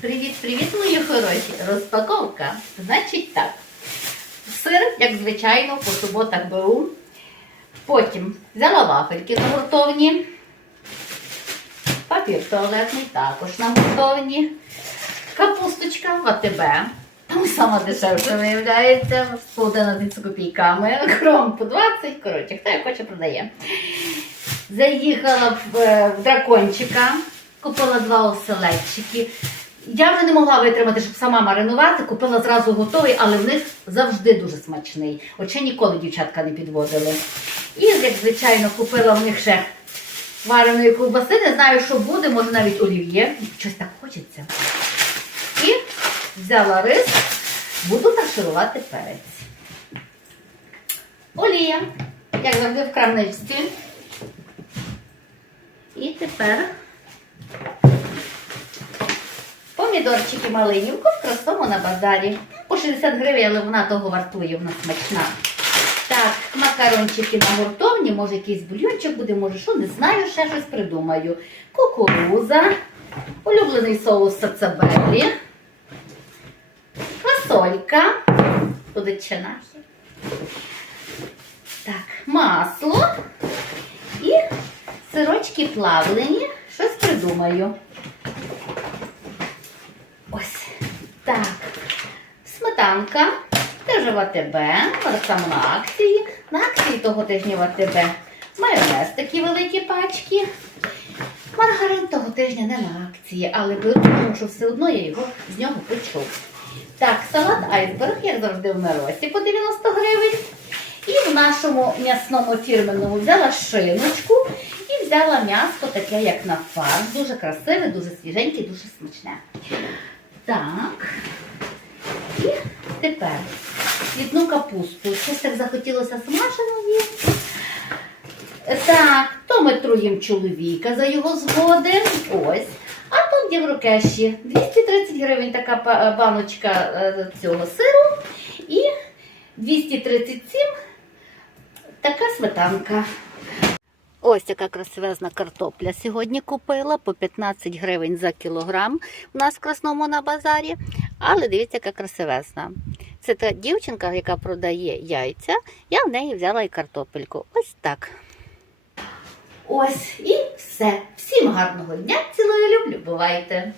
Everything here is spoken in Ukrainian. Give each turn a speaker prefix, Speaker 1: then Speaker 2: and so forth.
Speaker 1: Привіт-привіт, мої хороші! Розпаковка. Значить так. Сир, як звичайно, по суботах беру. Потім взяла вафельки на гуртовні. Папір туалетний також на гуртовні. Капусточка в АТБ. Там сама дешевше виявляється, по 11 з копійками, кром по 20, коротше, хто як хоче продає. Заїхала в, е, в дракончика, купила два оселедчики. Я вже не могла витримати, щоб сама маринувати, купила зразу готовий, але в них завжди дуже смачний. От ще ніколи дівчатка не підводили. І, як звичайно, купила в них ще вареної ковбаси, не знаю, що буде, може навіть олів'є. Щось так хочеться. І взяла рис, буду фарширувати перець. Олія, як завжди в крамничці. І тепер помідорчики маленько в красному на базарі. По 60 гривень, але вона того вартує, вона смачна. Так, макарончики на гуртовні, може якийсь бульйончик буде, може що, не знаю, ще щось придумаю. Кукуруза, улюблений соус сацабелі, фасолька, буде чинахи. Так, масло і сирочки плавлені. Щось придумаю. Ось так. Сметанка. Теж в АТБ. Так само на акції. На акції того тижня в АТБ. Майонез такі великі пачки. Маргарин того тижня не на акції, але беру, тому що все одно я його з нього печу. Так, салат айсберг, як завжди в Миросі, по 90 гривень. І в нашому м'ясному фірменному взяла шиночку і взяла м'ясо таке, як на фарш. Дуже красиве, дуже свіженьке, дуже смачне. Так. І тепер цвітну капусту. Щось так захотілося смаженої. Так, то ми труїм чоловіка за його згоди. Ось. А тут єврокеші. 230 гривень така баночка е, цього сиру. І 237 така сметанка. Ось яка красивезна картопля сьогодні купила по 15 гривень за кілограм у нас в красному на базарі. Але дивіться, яка красивезна. Це та дівчинка, яка продає яйця. Я в неї взяла і картопельку. Ось так. Ось і все. Всім гарного дня. Цілую люблю. Бувайте!